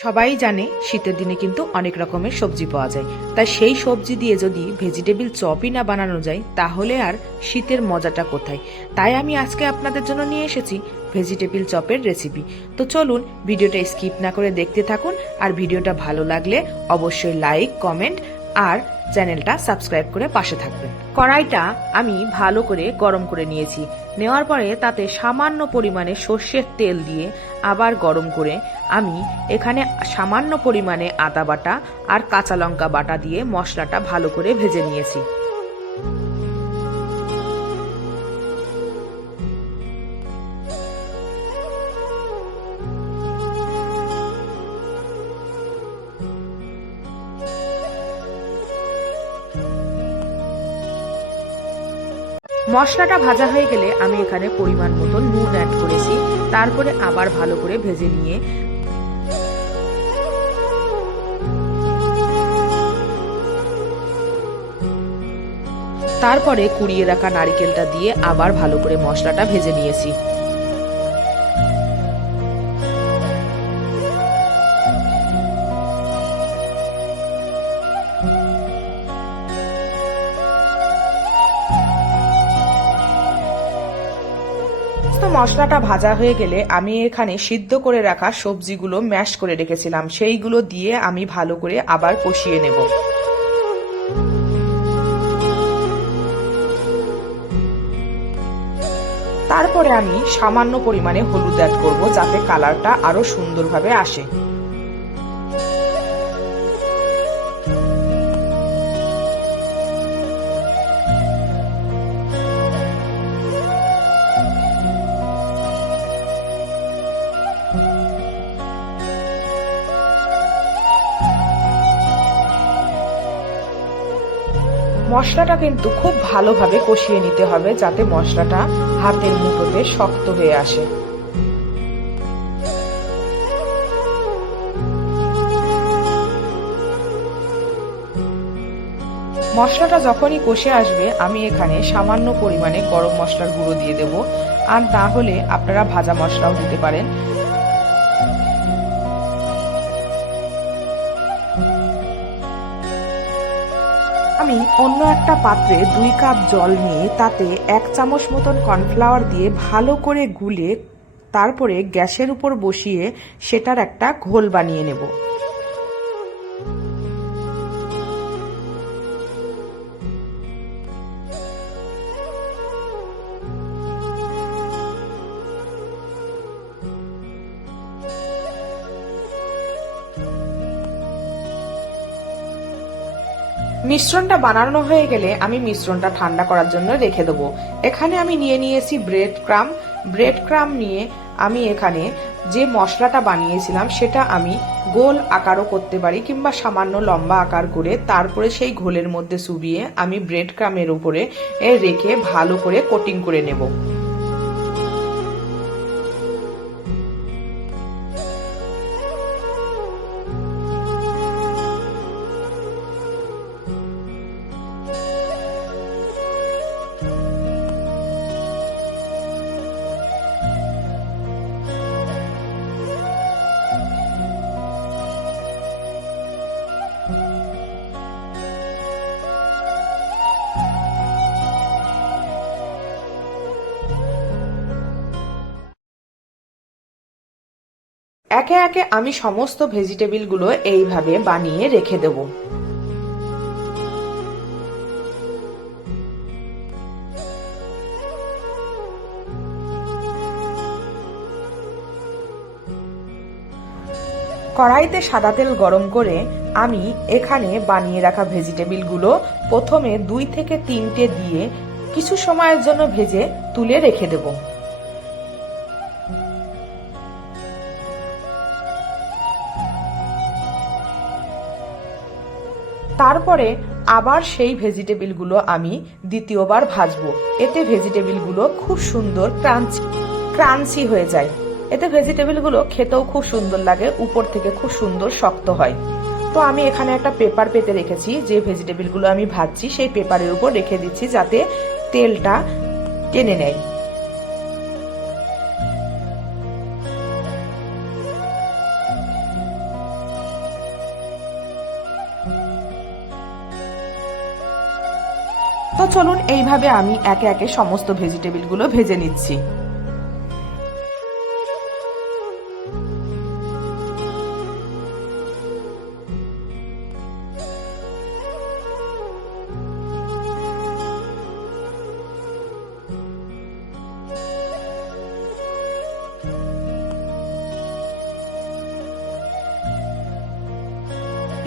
সবাই জানে শীতের দিনে কিন্তু অনেক রকমের সবজি পাওয়া যায়। তাই সেই সবজি দিয়ে যদি ভেজিটেবিল চপই না বানানো যায়, তাহলে আর শীতের মজাটা কোথায়? তাই আমি আজকে আপনাদের জন্য নিয়ে এসেছি ভেজিটেবিল চপের রেসিপি। তো চলুন ভিডিওটা স্কিপ না করে দেখতে থাকুন, আর ভিডিওটা ভালো লাগলে অবশ্যই লাইক, কমেন্ট আর চ্যানেলটা সাবস্ক্রাইব করে পাশে থাকবেন। কড়াইটা আমি ভালো করে গরম করে নিয়েছি। নেওয়ার পরে তাতে সামান্য পরিমাণে সর্ষের তেল দিয়ে আবার গরম করে আমি এখানে সামান্য পরিমাণে আদা বাটা আর কাঁচা লঙ্কা বাটা দিয়ে মশলাটা ভালো করে ভেজে নিয়েছি। মশলাটা ভাজা হয়ে গেলে আমি এখানে পরিমাণ মতো নুন অ্যাড করেছি। তারপরে আবার ভালো করে ভেজে নিয়ে তারপরে কুড়িয়ে রাখা নারিকেলটা দিয়ে আবার ভালো করে মশলাটা ভেজে নিয়েছি। মশলাটা ভাজা হয়ে গেলে আমি এখানে সিদ্ধ করে রাখা সবজিগুলো ম্যাশ করে রেখেছিলাম। সেইগুলো দিয়ে আমি ভালো করে আবার কষিয়ে নেব। তারপরে আমি সামান্য পরিমাণে হলুদ অ্যাড করব যাতে কালারটা আরও সুন্দরভাবে আসে। মশলাটা কিন্তু খুব ভালোভাবে কষিয়ে নিতে হবে যাতে মশলাটা হাতের মুঠোতে শক্ত হয়ে আসে। মশলাটা যখনই কষে আসবে, আমি এখানে সামান্য পরিমাণে গরম মশলার গুঁড়ো দিয়ে দেব। আর না হলে আপনারা ভাজা মশলাও দিতে পারেন। আমি অন্য একটা পাত্রে দুই কাপ জল নিয়ে তাতে এক চামচ মতন কর্নফ্লাওয়ার দিয়ে ভালো করে গুলে তারপরে গ্যাসের উপর বসিয়ে সেটার একটা ঘোল বানিয়ে নেব। মিশ্রণটা বানানো হয়ে গেলে আমি মিশ্রণটা ঠান্ডা করার জন্য রেখে দেবো। এখানে আমি নিয়ে নিয়েছি ব্রেড ক্রাম। ব্রেড ক্রাম নিয়ে আমি এখানে যে মশলাটা বানিয়েছিলাম, সেটা আমি গোল আকারও করতে পারি কিংবা সামান্য লম্বা আকার করে তারপরে সেই ঘোলের মধ্যে চুবিয়ে আমি ব্রেড ক্রামের উপরে রেখে ভালো করে কোটিং করে নেব। একে একে আমি সমস্ত ভেজিটেবিলগুলো এইভাবে বানিয়ে রেখে দেব। কড়াইতে সাদা তেল গরম করে আমি এখানে বানিয়ে রাখা ভেজিটেবিলগুলো প্রথমে দুই থেকে তিনটে দিয়ে কিছু সময়ের জন্য ভেজে তুলে রেখে দেবো। তারপরে আবার সেই ভেজিটেবিলগুলো আমি দ্বিতীয়বার ভাজবো। এতে ভেজিটেবিলগুলো খুব সুন্দর ক্রাঞ্চি ক্রাঞ্চি হয়ে যায়। এতে ভেজিটেবিলগুলো খেতেও খুব সুন্দর লাগে, উপর থেকে খুব সুন্দর শক্ত হয়। তো আমি এখানে একটা পেপার পেতে রেখেছি, যে ভেজিটেবিলগুলো আমি ভাজছি, সেই পেপারের উপর রেখে দিচ্ছি যাতে তেলটা টেনে নেয়। চলুন এইভাবে আমি একে একে সমস্ত ভেজিটেবিলগুলো ভেজে নিচ্ছি।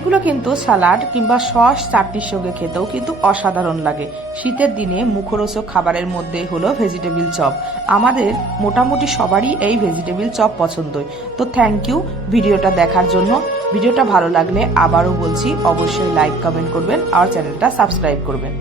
এগুলো কিন্তু সালাড কিংবা সস চাটনির সঙ্গে খেতেও কিন্তু অসাধারণ লাগে। শীতের দিনে মুখরোচক খাবারের মধ্যে হলো ভেজিটেবিল চপ আমাদের মোটামুটি সবারই এই ভেজিটেবিল চপ পছন্দই। তো থ্যাংক ইউ ভিডিওটা দেখার জন্য। ভিডিওটা ভালো লাগলে আবারও বলছি, অবশ্যই লাইক কমেন্ট করবেন আর চ্যানেলটা সাবস্ক্রাইব করবেন।